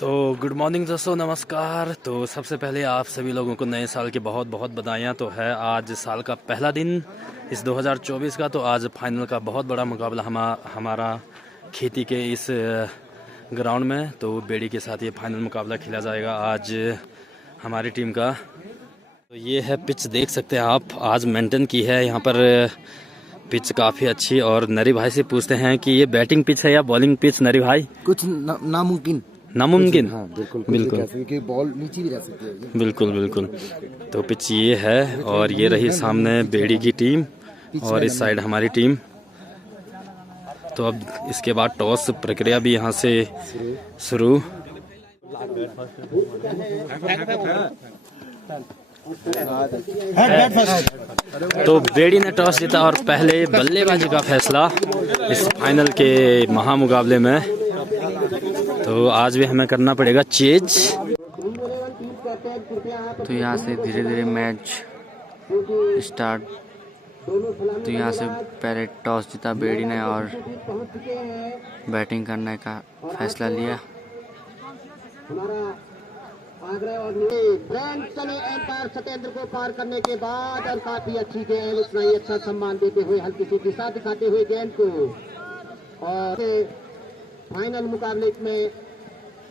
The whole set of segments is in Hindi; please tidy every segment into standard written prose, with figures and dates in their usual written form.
तो गुड मॉर्निंग दोस्तों, नमस्कार। तो सबसे पहले आप सभी लोगों को नए साल की बहुत बहुत बधाइयाँ। तो है आज साल का पहला दिन इस 2024 का। तो आज फाइनल का बहुत बड़ा मुकाबला हमारा खेती के इस ग्राउंड में, तो बेड़ी के साथ ये फाइनल मुकाबला खेला जाएगा आज हमारी टीम का। तो ये है पिच, देख सकते हैं आप, आज मेंटेन की है यहाँ पर पिच काफ़ी अच्छी। और नरी भाई से पूछते हैं कि ये बैटिंग पिच है या बॉलिंग पिच। नरी भाई, कुछ नामुमकिन नामुमकिन। हाँ, बिल्कुल बिल्कुल क्योंकि बॉल नीचे भी रह सकती है। बिल्कुल बिल्कुल। तो पिच ये है और ये रही सामने बेड़ी की टीम और इस साइड हमारी टीम। तो अब इसके बाद टॉस प्रक्रिया भी यहाँ से शुरू। तो बेड़ी ने टॉस जीता और पहले बल्लेबाजी का फैसला इस फाइनल के महामुकाबले में। तो आज भी हमें करना पड़ेगा चेज। तो यहाँ से धीरे धीरे मैच स्टार्ट। तो यहाँ से पहले टॉस जीता बेड़ी ने और बैटिंग करने का फैसला लिया। एम्पायर सत्येंद्र को पार करने के बाद और काफी अच्छी गेंद, उतना ही अच्छा सम्मान देते हुए हल्की सी दिशा दिखाते हुए गेंद को, और फाइनल मुकाबले में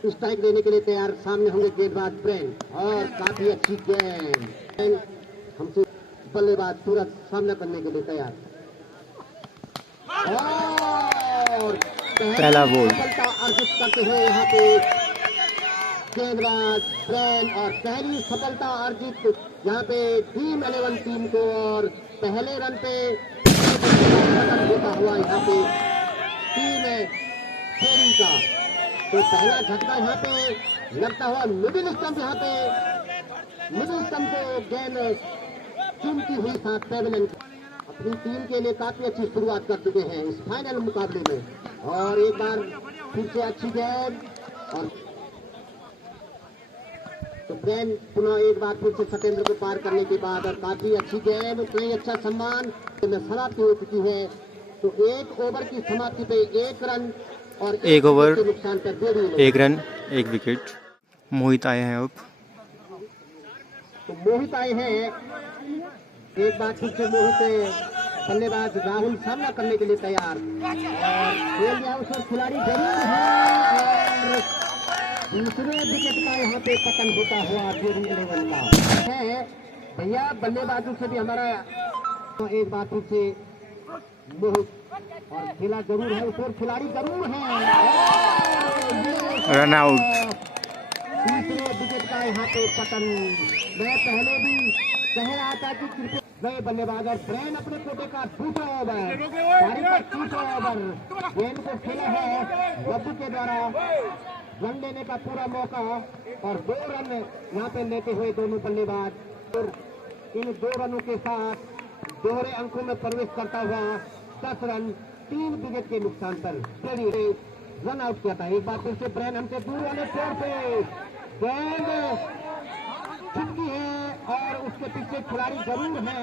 स्ट्राइक देने के लिए तैयार सामने होंगे गेंदबाज ब्रेंट। और काफी अच्छी गेंद, हमसे बल्लेबाज तुरंत सामना करने के लिए तैयार। और पहला बॉल अर्जित करते हुए यहाँ पे गेंदबाज ब्रेंट, और पहली सफलता अर्जित यहाँ पे टीम 11 टीम को। और पहले रन पे होता हुआ यहाँ पे टीम बेड़ी का। तो पहला झटका यहाँ पे लगता हुआ मिडिल स्टंप, यहाँ पे मिडिल स्टंप को गेंद चुनती हुई था पेवलन। अपनी टीम के लिए काफी अच्छी शुरुआत कर चुके हैं इस फाइनल मुकाबले में। और एक बार फिर से अच्छी गेंद, और तो ब्रेन पुनः एक बार फिर से सत्येंद्र को पार करने के बाद और काफी अच्छी गेंद, उतना ही अच्छा सम्मान में समाप्ति हो चुकी है। तो एक ओवर की समाप्ति पे 1 रन और 1 ओवर के नुकसान पर बेड़ी 1 रन 1 विकेट। मोहित आए हैं अब। तो मोहित आए हैं, एक बार फिर से मोहित बल्लेबाज राहुल सामना करने के लिए तैयार। और खेल उस खिलाड़ी जरूर है, और दूसरे विकेट का यहाँ पे पतन होता हुआ बेड़ी 11 का है। भैया बल्लेबाजों से भी हमारा तो एक बार फिर से मोहित, और खेला जरूर है उस खिलाड़ी जरूर है, रन आउट। तीसरे विकेट का यहाँ पे पतन। मैं पहले भी कह रहा था कि क्रिकेट गए बल्लेबाज और ब्रेन अपने कोटे का दूसरा ओवर गेंद को खेला है बब्बू के द्वारा रन लेने का पूरा मौका, और 2 रन यहाँ पे लेते हुए दोनों बल्लेबाज। और इन 2 रनों के साथ दोहरे अंकों में प्रवेश करता हुआ 10 रन 3 विकेट के नुकसान पर बेड़ी रन आउट किया था। एक बार फिर से ब्रेन हमसे दूर वाले फ्लोर पे गेंद छुटकी है, और उसके पीछे खिलाड़ी जरूर है,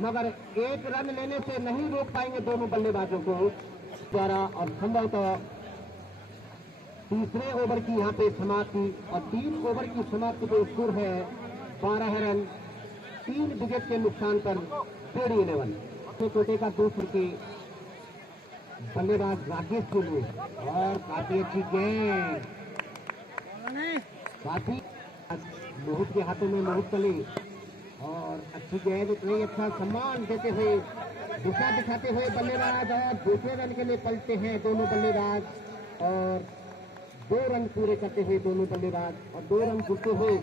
मगर 1 रन लेने से नहीं रोक पाएंगे दोनों बल्लेबाजों को द्वारा। और संभवतः तीसरे ओवर की यहाँ पे समाप्ति, और 3 ओवर की समाप्ति पे स्कोर है 12 रन 3 विकेट के नुकसान पर बेड़ी 11। कोटे का दूसरे के बल्लेबाज राकेश के लिए, और काफी अच्छी गेंद, काफी मोहित के हाथों में मोहित कली, और अच्छी गेंद, उतना ही अच्छा सम्मान देते हुए दिशा दिखाते हुए बल्लेबाज, और दूसरे रन के लिए पलटते हैं दोनों बल्लेबाज, और 2 रन पूरे करते हुए दोनों बल्लेबाज, और 2 रन जुड़ते हुए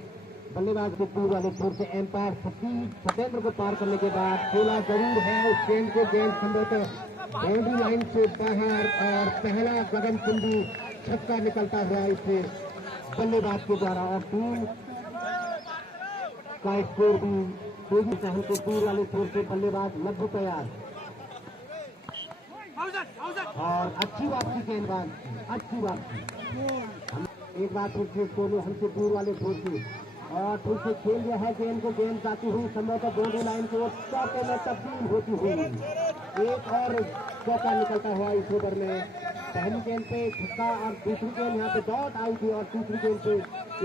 बल्लेबाज को पूर्व वाले छोर से एम्पायर सत्येंद्र को पार करने के बाद खेला जरूर है उस गेंद को। गेंद संभवतः बाउंड्री लाइन से बाहर, और पहला गगनचुंबी छक्का निकलता हुआ इससे बल्लेबाज के द्वारा। और टीम का स्कोर भी तेजी से हमको पूर्व वाले छोर से बल्लेबाज लगभग तैयार, और अच्छी वापसी गेंदबाज, अच्छी वापसी। एक बार फिर से दोनों हमसे दूर वाले छोर से, और फिर से खेल दिया है गेंद को। गेंद जाती हुई संभवतः बाउंड्री लाइन को चौके में तब्दील होती हुई एक और चौका निकलता हुआ इस ओवर में। पहली गेंद पे छक्का और दूसरी गेंद यहाँ पे डॉट आउट हुई और तीसरी गेंद पे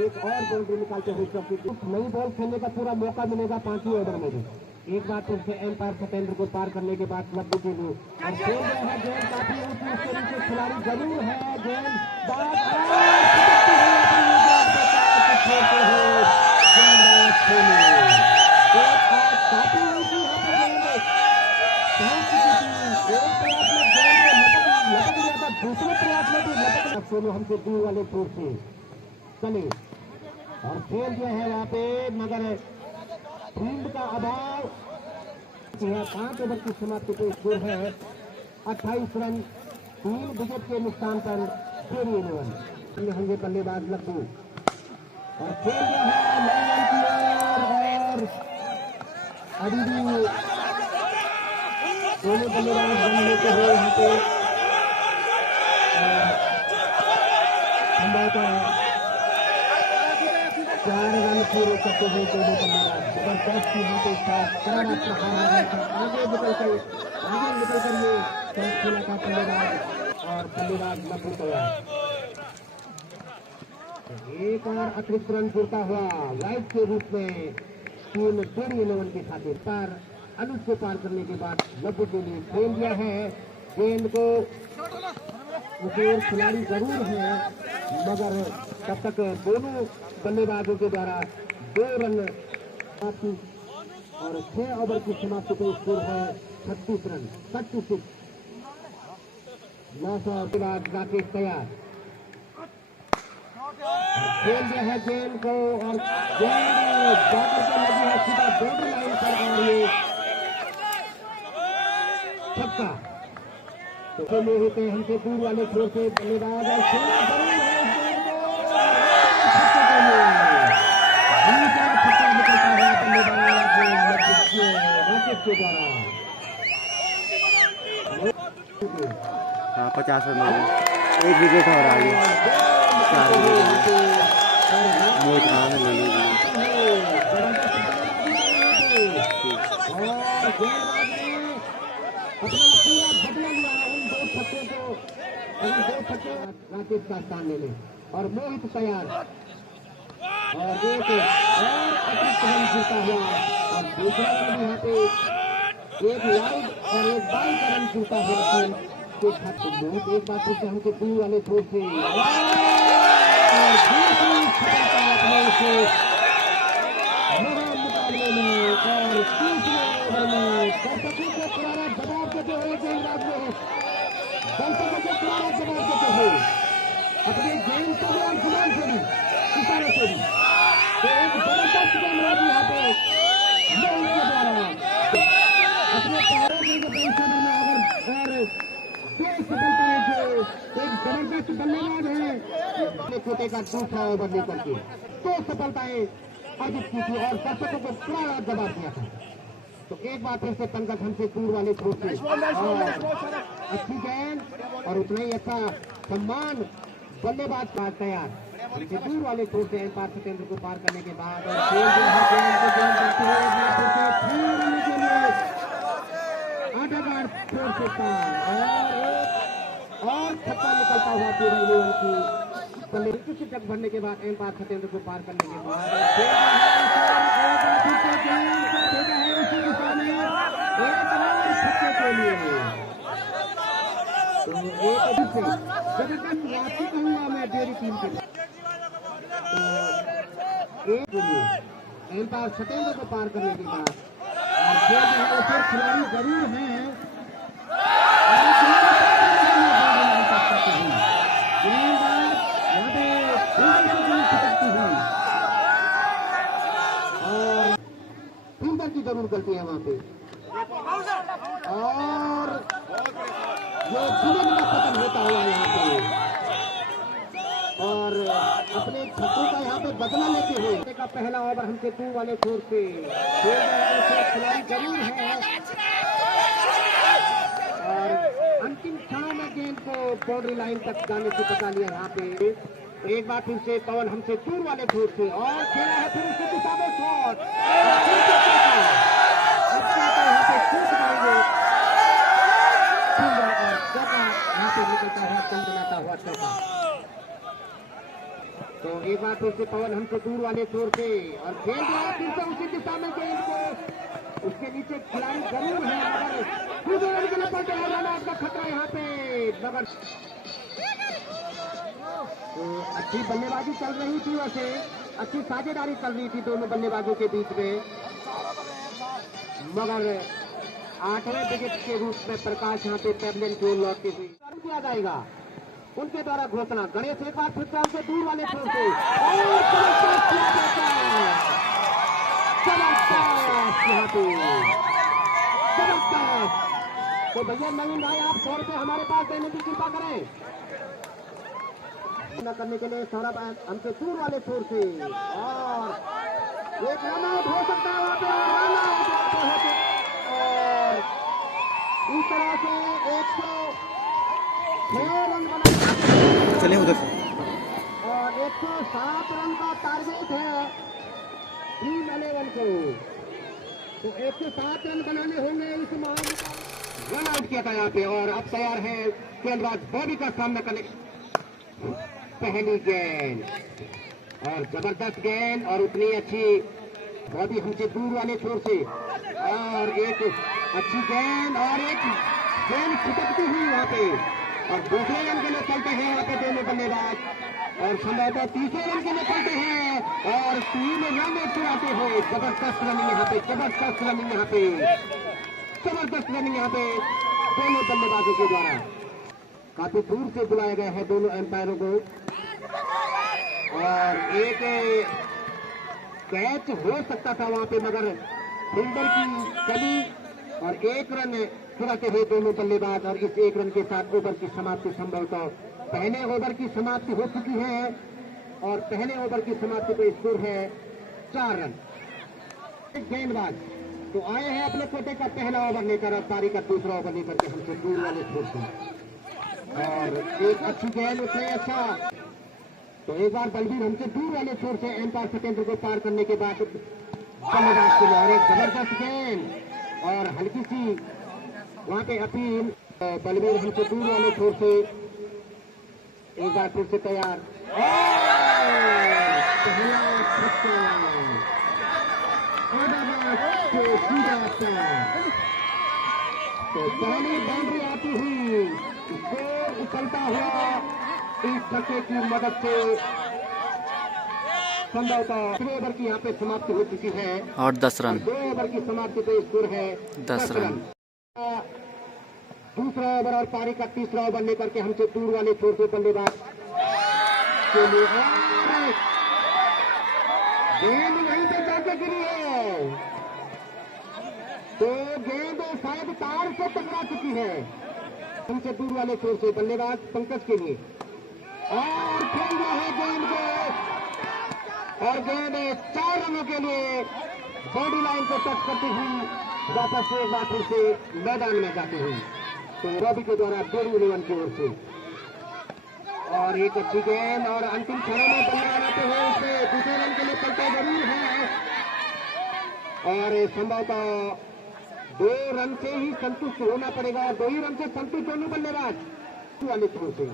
एक और बाउंड्री निकालते हुए चौकी नई बॉल खेलने का पूरा मौका मिलेगा 5वीं ओवर में भी। एक बार फिर से एम्पायर सतेंद्र को पार करने के बाद लब्बू के लिए और खेल रहे हैं गेंद काफी ऊंची, उसके नीचे खिलाड़ी जरूर है, गेंद दूसरे प्रयास में भी लपक हमसे दूर वाले छोर से चले और खेल दिया है वहाँ पे, मगर फील्ड का अभाव। 5 ओवर की समाप्ति पे स्कोर है 28 रन, 3 विकेट के नुकसान पर 11 होंगे बल्लेबाज लब्बू और खेल दिया है 9 रन की ओर और अभी भी दोनों बल्लेबाज रन लेते हुए यहाँ पे संभवतः 4 रन पूरे करते हुए दोनों बल्लेबाज जबरदस्त यहाँ पे करारा प्रहार आगे निकल कर ये टॉस खेला था बल्लेबाज और बल्लेबाज लब्बू तैयार। एक और अतिरिक्त रन जुड़ता हुआ वाइड के रूप में टीम 11 के खाते पर अनुज को पार करने के बाद लब्बू के लिए खेल दिया है गेंद को। खिलाड़ी जरूर है मगर तब तक दोनों बल्लेबाजों के द्वारा 2 रन और 6 ओवर की समाप्ति पे स्कोर है 36 रन 36। 900 के बाद राकेश तैयार खेल दिया है गेंद को और गेंद जाकर के लगी है सीधा बॉर्डर लाइन पर और ये छक्का। तो में होते हैं हमसे दूर वाले छोर से बल्लेबाज और खेला जरूर है दूसरा छक्का निकलता है बल्लेबाज राकेश के द्वारा। 50 रन हो गए, 1 विकेट और आ गया, 4 विकेट मोट रहा अपना पूरा बदला लिया है उन 2 छक्कों को, उन 2 छक्के राकेश का स्थान लेने और मोहित तैयार और एक और अतिरिक्त रन जीता हुआ और दूसरा रन यहाँ पे एक वाइड और एक बाई का रन जीता हुआ के खाते मोहित एक बार फिर से हमके दूर वाले छोर से मुकाबले में और तीसरे ओवर में दर्शकों को करारा जवाब देते हुए गेंदबाज में दर्शकों को करारा जवाब देते हुए अपने गेंद को भी और जुबान से भी इशारे से भी तो एक जबरदस्त गेंदबाजी यहाँ पे मोहित के द्वारा अपने पहाड़ों के पैसे में अगर और सफलता है जो एक जबरदस्त बल्लेबाज है कोटे का दूसरा ओवर लेकर के 2 सफलताएं अर्जित की थी और दर्शकों को पूरा जवाब दिया था। तो एक बार फिर से पंकज हमसे दूर वाले छोर से और अच्छी गेंद और उतना ही अच्छा सम्मान बल्लेबाज का तैयार हमसे दूर वाले छोर से एम्पायर सतेंद्र को पार करने के बाद और खेल छोड़ सकता और छक्का निकलता हुआ पूरी ओवर की बल्ले जग भरने के बाद एम्पायर सतेंद्र को पार करने के बाद छक्के के लिए तो एक जबरदस्त वापसी कहूंगा मैं डेरी टीम के तो एक एम्पायर सतेंद्र को पार करने के बाद और खेल जो है उसे खिलाड़ी जरूर हैं की जरूर गलती है वहां पे और जो विकेट का पतन होता हुआ यहाँ पे और अपने छक्कों का यहाँ पे बदला लेते हुए का पहला ओवर हमसे दूर वाले छोर से खिलाड़ी जरूर है और अंतिम क्षणों में गेंद को बाउंड्री लाइन तक जाने से बचा लिया यहाँ पे। एक बार फिर से पवन हमसे दूर वाले छोर से और खेला है फिर उसके दिशा में शॉट यहाँ पे चौका यहाँ पे निकलता हुआ चमचमाता हुआ चौका। तो एक बार फिर से पवन हमसे दूर वाले छोर से और खेल दिया फिर से उसी दिशा में गेंद को, उसके नीचे खिलाड़ी जरूर है मगर दूसरे रन के लिए पलटे हो जाना आपका खतरा यहाँ पे। मगर तो अच्छी बल्लेबाजी चल रही थी, वैसे अच्छी साझेदारी चल रही थी दोनों बल्लेबाजों के बीच में, मगर 8वें विकेट के रूप में प्रकाश यहाँ पे पैवलियन की ओर लौटते हुए रन किया जाएगा उनके द्वारा घोषणा। गणेश एक बार फिर से हमसे दूर वाले छोर से और जबरदस्त किया जाता है, जबरदस्त यहाँ पे जबरदस्त। तो भैया नवीन भाई आप 100 रुपये हमारे पास देने की कृपा करें न करने के लिए। सौरभ हमसे दूर वाले छोर से और एक रन आउट हो सकता है वहाँ पे, रन आउट और इस तरह से 106 रन बनाने चलिए उधर और 107 रन का टारगेट है टीम 11 को। तो 107 रन बनाने होंगे इस महान। रन आउट किया था यहाँ पे और अब तैयार है गेंदबाज बॉबी का सामना करने। पहली गेंद और जबरदस्त गेंद और उतनी अच्छी बॉबी हमसे दूर वाले छोर से और एक अच्छी गेंद और एक गेंद छिटकती हुई वहाँ पे और दूसरे रन के लिए चलते हैं यहाँ पे दोनों बल्लेबाज और संभवतः तीसरे रन के लिए चलते हैं और 3 रन चुराते हुए जबरदस्त रनिंग यहाँ पे, जबरदस्त रनिंग यहाँ पे, जबरदस्त रनिंग यहाँ पे दोनों बल्लेबाजों के द्वारा। काफी दूर से बुलाया गया है दोनों एम्पायरों को और एक कैच हो सकता था वहां पे मगर फील्डर की कली और एक रन चुराते हुए दोनों बल्लेबाज और इस एक रन के साथ ओवर की समाप्ति संभवतः पहले ओवर की समाप्ति हो चुकी है और पहले ओवर की समाप्ति पे स्कोर है 4 रन। गेंदबाज तो आए हैं अपने कोटे का पहला ओवर लेकर और पारी का दूसरा ओवर लेकर के हमसे दूर वाले छोर से और एक अच्छी गेंद उसने अच्छा। तो एक बार बलबीर हमसे दूर वाले छोर से एम्पायर सत्येंद्र को पार करने के बाद बल्लेबाज के लिए और एक जबरदस्त गेंद और हल्की सी वहां पे अपील। बलबीर हमसे दूर वाले छोर से एक बार फिर से तैयार तो पहली बाउंड्री आती हुई स्कोर उछलता हुआ इस छक्के की मदद से संभवतः 2 ओवर की यहाँ पे समाप्ति हो चुकी है और 10 रन 2 ओवर की समाप्ति पे स्कोर है 10 रन। दूसरा ओवर और पारी का तीसरा ओवर लेकर के हमसे दूर वाले छोर से बल्लेबाज के लिए गेंद वहीं पे जाके गिरी है तो गेंद शायद तार से टकरा चुकी है हमसे दूर वाले छोर से बल्लेबाज पंकज के लिए और खेल रहा है गेंद को और गेंद 4 रनों के लिए बॉडी लाइन को टच करती हुई वापस से एक बार फिर से मैदान में जाती हुई तो रवि के द्वारा 2 की ओर से और एक अच्छी गेंद और अंतिम क्षणों में बल्ला बनाते हुए उससे दूसरे रन के लिए पलटे जरूर है और संभवतः 2 रन से ही संतुष्ट होना पड़ेगा। 2 ही रन से संतुष्ट दोनों बल्लेबाज वाले छोर से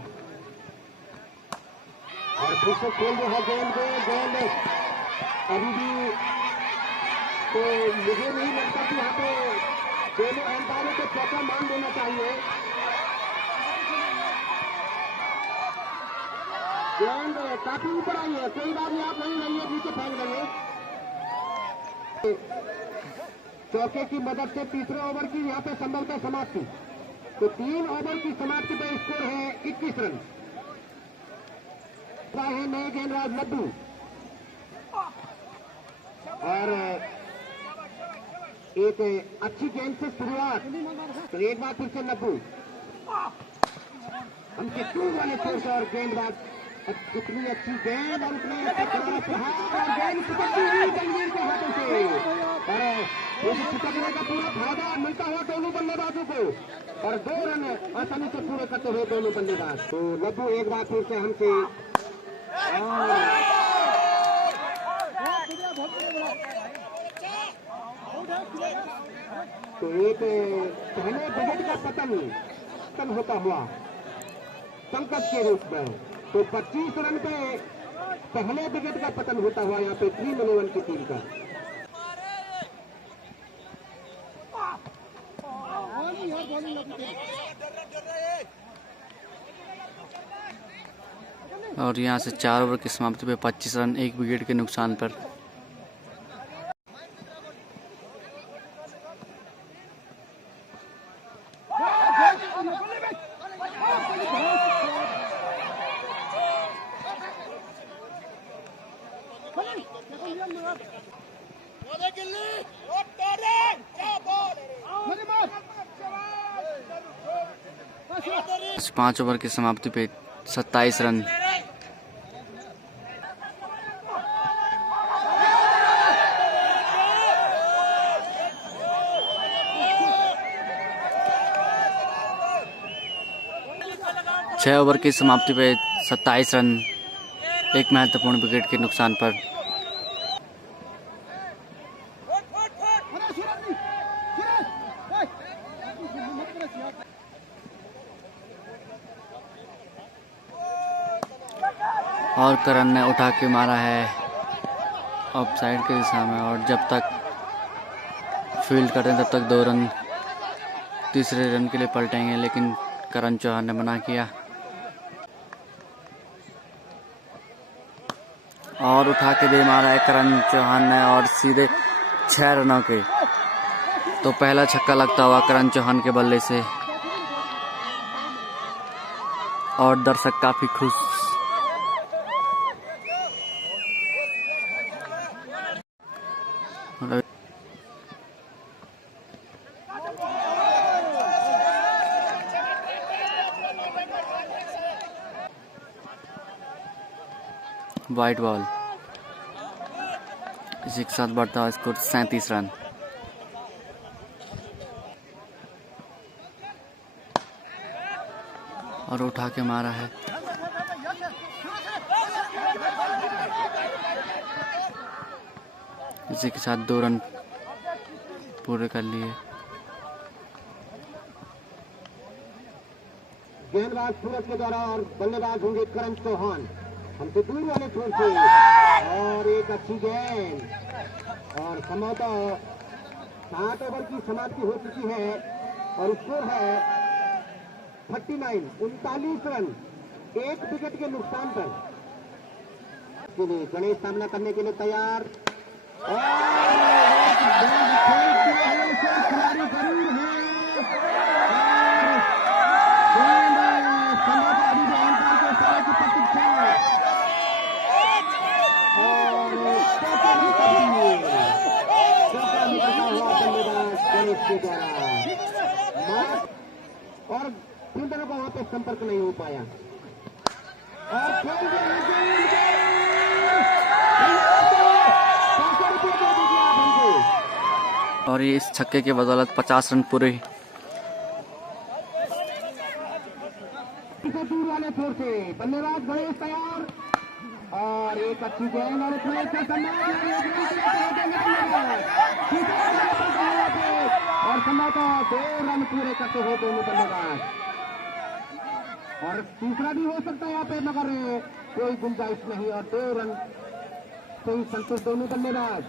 और फिर से खेल रहे हैं गेंद को। गेंद अभी भी तो मुझे नहीं लगता कि यहाँ पे दोनों एम्पायरों को चौका मान देना चाहिए। गेंद काफी ऊपर आई है, कोई बात नहीं, आप वहीं रहिए, नीचे फेंक देंगे। चौके की मदद से तीसरे ओवर की यहाँ पे संभवतः समाप्ति तो 3 ओवर की समाप्ति पे स्कोर है 21 रन। है नए गेंदबाज लड्डू और एक अच्छी गेंद से शुरुआत तो एक बार फिर से लड्डू हमसे दूर वाले छोर से और गेंदबाज इतनी अच्छी गेंद और उतने अच्छे किनारा प्रहार और गेंद चिपकती हुई बलबीर के हाथों से और इस चिपकने का पूरा फायदा मिलता हुआ दोनों बल्लेबाजों को और 2 रन आसानी से पूरे करते हुए दोनों बल्लेबाज। तो लड्डू एक बार फिर से हमसे तो एक पहले विकेट का पतन पतन होता हुआ संकट के रूप में। तो 25 रन पे पहले विकेट का पतन होता हुआ यहाँ पे 3-11 की टीम का। और यहाँ से 4 ओवर की समाप्ति पे 25 रन 1 विकेट के नुकसान पर। इस 5 ओवर की समाप्ति पे 27 रन। छह ओवर की समाप्ति पे 27 रन 1 महत्वपूर्ण विकेट के नुकसान पर। और करण ने उठा के मारा है ऑफ साइड की दिशा में, और जब तक फील्ड करते हैं तब तक 2 रन तीसरे रन के लिए पलटेंगे, लेकिन करण चौहान ने मना किया और उठा के दे मारा है करण चौहान ने, और सीधे 6 रनों के। तो पहला छक्का लगता हुआ करण चौहान के बल्ले से, और दर्शक काफी खुश। वाइट बॉल, इसी के साथ बढ़ता है स्कोर 37 रन। और उठा के मारा है, इसी के साथ 2 रन पूरे कर लिए। गेंदबाज सूरज के द्वारा और बल्लेबाज होंगे करण चौहान। हमसे दूर वाले छोर से, और एक अच्छी गेंद, और संभवतः 7 ओवर की समाप्ति हो चुकी है और स्कोर है 39 रन 1 विकेट के नुकसान पर। गणेश सामना करने के लिए तैयार, और खिलाड़ी जरूर है, और फील्डरों का वहां पे संपर्क नहीं हो पाया, और और ये इस छक्के के बदौलत 50 रन पूरे। दूर वाले छोर से बल्लेबाज गणेश तैयार, और एक अच्छी गेंद, और संभवतः 2 रन पूरे करते हो दोनों बल्लेबाज, और तीसरा भी हो सकता है यहाँ पे, मगर कोई गुंजाइश नहीं, और 2 रन से ही संतुष्ट दोनों बल्लेबाज।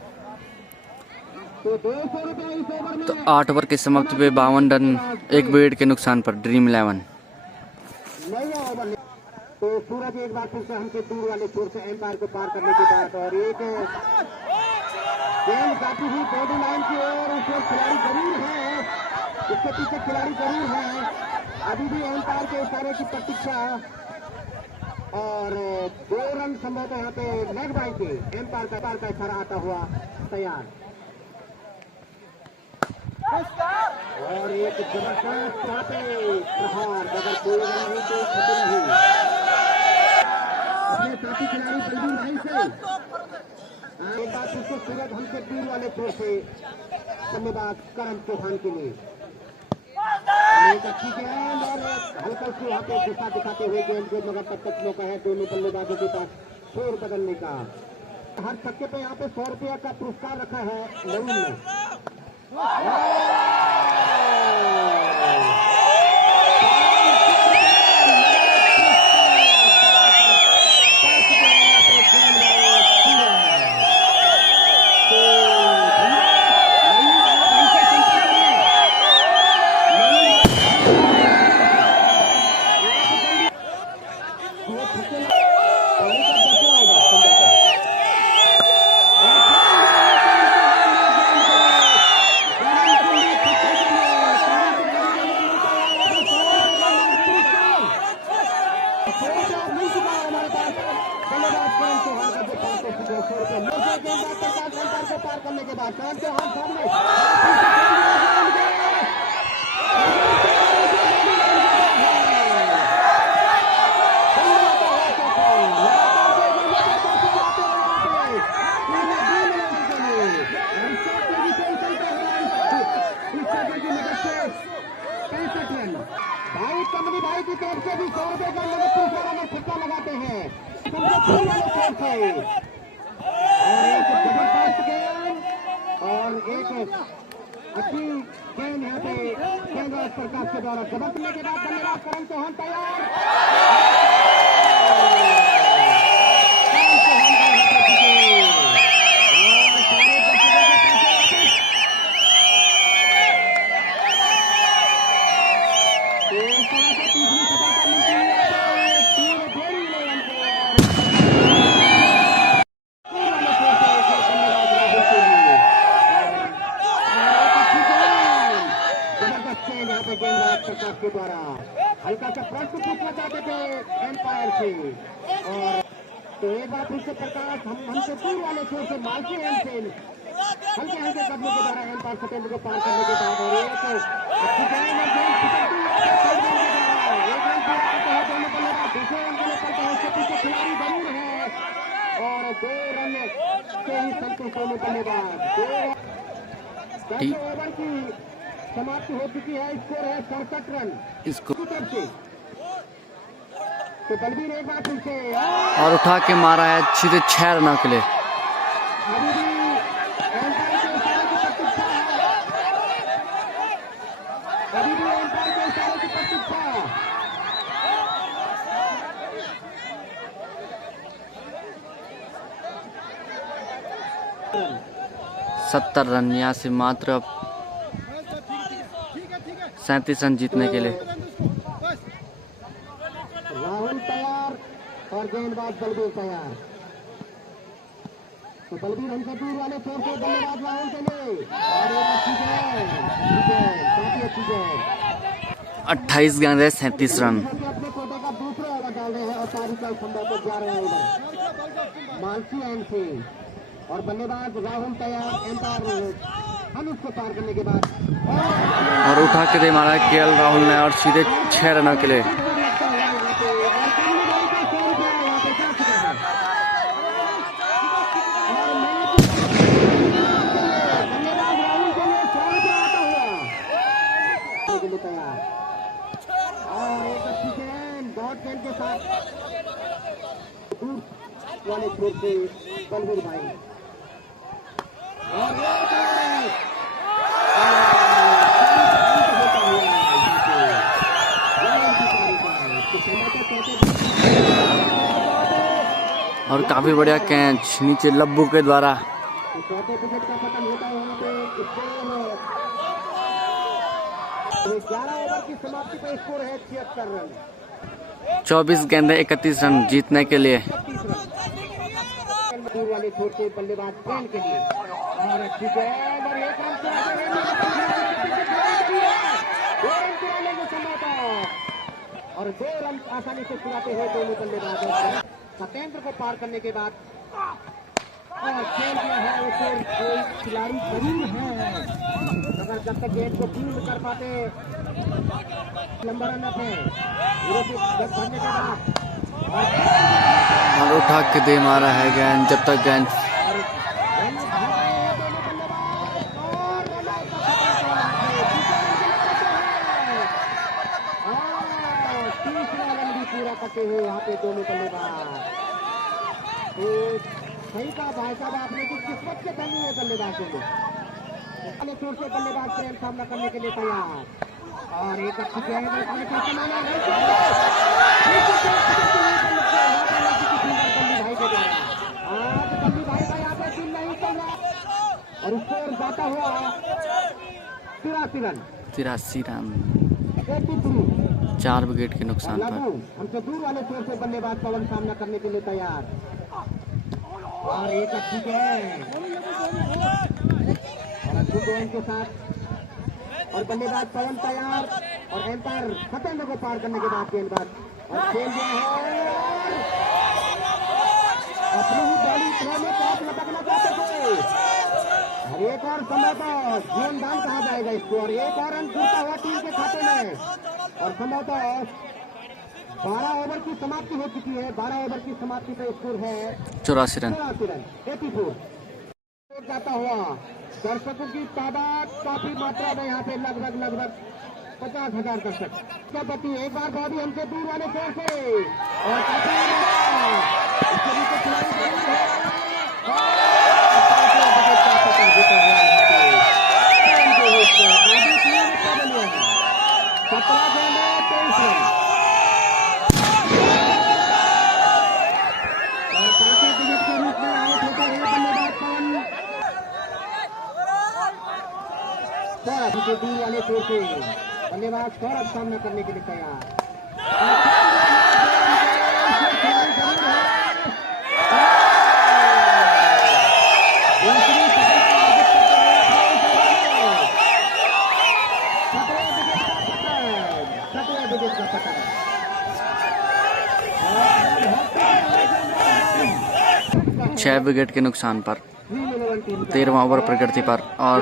तो 200 रुपये इस ओवर में। तो 8 ओवर की समाप्ति पे 52 रन 1 विकेट के नुकसान पर ड्रीम 11। नया ओवर। तो सूरज एक बार फिर से हमसे दूर वाले छोर से एम्पायर को पार करने के बाद, और एक गेंद जाती हुई बॉडी लाइन की ओर, उसमें खिलाड़ी जरूर है, उसके पीछे खिलाड़ी जरूर है, अभी भी एम्पायर के इशारे की प्रतीक्षा, और 2 रन संभवतः यहाँ पे लेग बाई के एम्पायर का इशारा आता हुआ तैयार, और एक जबरदस्त यहाँ पे प्रहार, अगर कोई रन नहीं तो खत्म नहीं। अपने साथी खिलाड़ी बलबीर भाई से एक बात उसको सूरज हमसे दूर वाले छोर से बल्लेबाज करण चौहान के लिए एक अच्छी गेंद, और हल्का सी यहाँ पे दिशा दिखाते हुए गेंद को, मगर तब तक मौका है दोनों बल्लेबाजों के पास छोर बदलने का। हर छक्के पे यहाँ पे 100 रुपया का पुरस्कार रखा है नवीन ने। पार करने के बाद कौन से हाथ सामने भाई कमली भाई की तरफ से भी 100 रुपए का नगद पुरस्कार में छक्का लगाते हैं और एक जबरदस्त गेंद और एक अच्छी गेंद यहाँ पे चंद्रराज प्रकाश के द्वारा जबरदस्त करने के बाद धन्यवाद करण चौहान तैयार के द्वारा हल्का सा प्रश्न पूछना चाहते थे एम्पायर से और तो एक बार फिर से प्रकाश हमसे दूर वाले छोर से मालकी एंड से हल्के हल्के कदमों के द्वारा एम्पायर सतेंद्र को पार करने के बाद और एक अच्छी गेंद दूसरे रन के ऊपर उसके पीछे खिलाड़ी जरूर है और 2 रन से ही संतुष्ट होने के बाद 10 ओवर की समाप्ति हो चुकी है। स्कोर है 67 रन इसको से। तो बलबीर एक बार फिर से और उठा के मारा है सीधे 6 रनों के लिए। अभी भी एम्पायर के इशारे की प्रतीक्षा है, अभी भी एम्पायर के इशारे की प्रतीक्षा। 70 रन यहाँ से मात्र 37 रन जीतने के लिए। राहुल तैयार और गेंदबाज बलबीर तैयार। तो बलबीर हमसे दूर वाले छोर से बल्लेबाज राहुल के लिए और एक अच्छी गेंद, काफी अच्छी गेंद। 28 गेंदें 37 रन। अपने कोटे का दूसरा ओवर डाल रहे हैं और तारीख का संभव को जा रहे हैं उधर मालसी एंड से और बल्लेबाज राहुल तैयार। एम्पायर हम उसको पार करने के बाद और उठा के दे मारा केएल राहुल ने और सीधे 6 रनों के लिए। और एक अच्छी गेंद बहुत गेंद के साथ दूर वाले छोर से बलबीर भाई और काफी बढ़िया कैच नीचे लब्बू के द्वारा। चौथे विकेट का पतन होता है वहाँ पे स्कोर 11 ओवर की समाप्ति पर स्कोर है 76 रन। 24 गेंदें 31 रन जीतने के लिए। 31 रन दूर वाले छोर से बल्लेबाज ट्रेन के लिए और अच्छी गेंद और एक रन और 2 रन आसानी से चुराते हैं दोनों बल्लेबाज। सतेंद्र को पार करने के बाद और खेल में है उसे कोई खिलाड़ी जरूर है अगर जब तक गेंद को फील्ड कर पाते लंबा रन है भरने के बाद और उठा के दे मारा है गेंद जब तक गेंद पूरा करते हुए यहाँ पे दोनों बल्लेबाज। सही कहा भाई साहब आपने कि किस्मत के धनी है बल्लेबाजों में। छोर से बल्लेबाज प्रेम सामना करने के लिए तैयार और एक अच्छी गेंद भाई के द्वारा और स्कोर जाता हुआ 83 रन। 83 रन 83। 4 विकेट के नुकसान पर। हमसे दूर वाले छोर से बल्लेबाज पवन सामना करने के लिए तैयार और एक अच्छी गेंद और अच्छी गेंद के साथ और बल्लेबाज पवन तैयार और एम्पायर सतेंद्र को पार करने के बाद गेंदबाज और खेल गया है अपनी ही बॉलिंग थ्रो में कैच लटकना चाहते थे और एक और संभवतः जीवनदान कहा जाएगा इसको और एक और रन जुड़ता हुआ टीम के खाते में और संभवतः 12 ओवर की समाप्ति हो चुकी है। 12 ओवर की समाप्ति का स्कोर है 84 रन। 84 जाता हुआ दर्शकों की तादाद काफी मात्रा में यहाँ पे लगभग 50,000 दर्शक का पति एक बार बॉडी हमसे दूर वाले छोर से और इसके नीचे खिलाड़ी जरूर है दूर वाले छोर से बल्लेबाज सौरभ सामना करने के लिए तैयार छह विकेट के नुकसान पर 13वां ओवर प्रगति पर और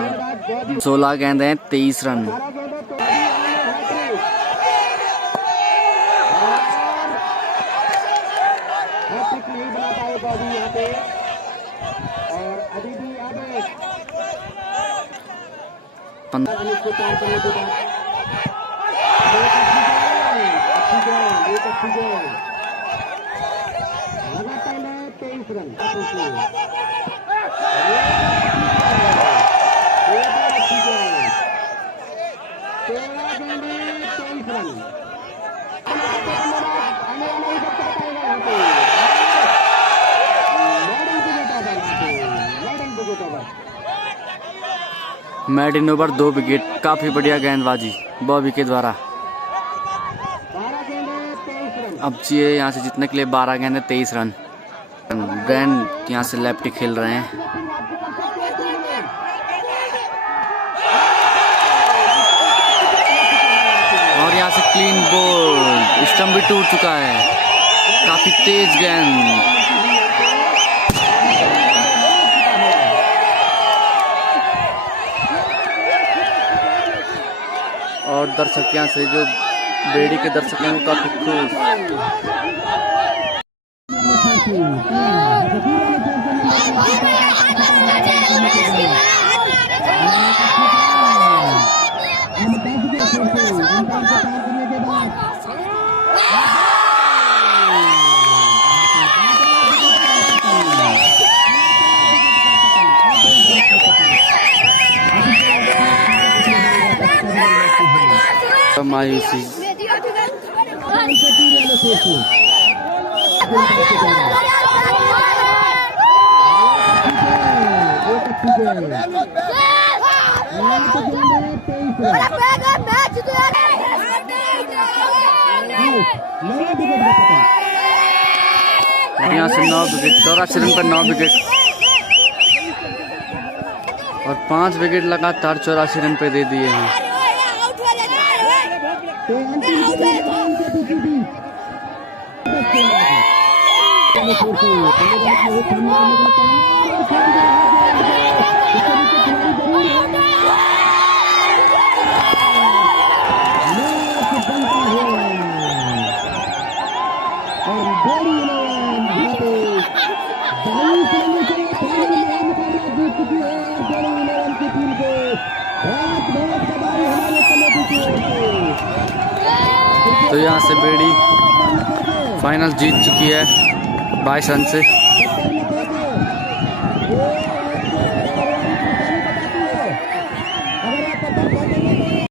16 गेंदें 23 रन। नहीं बना पाए बॉडी यहाँ पे और अभी भी आगे को पार करने के बाद लगातार 23 रन 23 रन मेडिन ओवर 2 विकेट। काफी बढ़िया गेंदबाजी बॉबी के द्वारा। अब चाहिए यहाँ से जीतने के लिए 12 गेंदें 23 रन। ब्रेन यहाँ से लेफ्टी खेल रहे हैं और यहाँ से क्लीन बॉल। स्टंप भी टूट चुका है। काफी तेज गेंद। और दर्शक यहाँ से जो बेड़ी के दर्शक हैं वो काफी खुश। मायूसी यहाँ से 9 विकेट 84 रन पर 9 विकेट और 5 विकेट लगातार 84 रन पे दे दिए हैं। तो यहाँ से बेड़ी फाइनल जीत चुकी है 22 रन से।